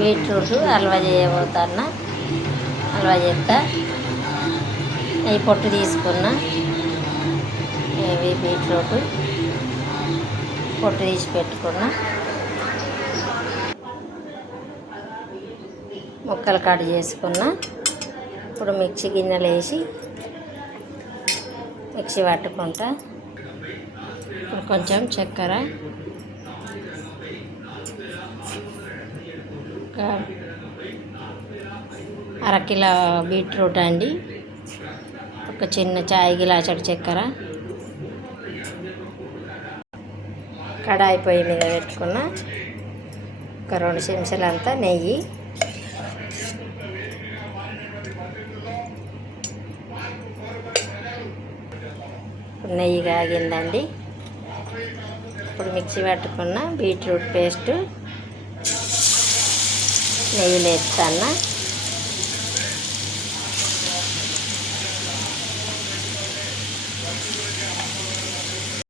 Beetroot halwa చేయబోతున్నా. Halwa చేస్తా. ఈ పొట్టు తీసుకున్నా. ఇవి బీట్రూట్ పొట్టు తీసి పెట్టుకున్నా. ముక్కలు కట్ చేసుకున్నా. ఇప్పుడు మిక్సీ గిన్నెలు వేసి మిక్సీ పట్టుకుంటా. ఇప్పుడు కొంచెం చక్కెర, అరకిలో బీట్రూట్ అండి, ఒక చిన్న చాయ్ గిలాసెడు చక్కెర, కడాయి పొయ్యి మీద పెట్టుకున్న ఒక 2 చెంచాలంతా నెయ్యి, నెయ్యి కాగిందండి. ఇప్పుడు మిక్సీ పట్టుకున్న బీట్రూట్ పేస్ట్ నెయ్యిలో వేస్తాను.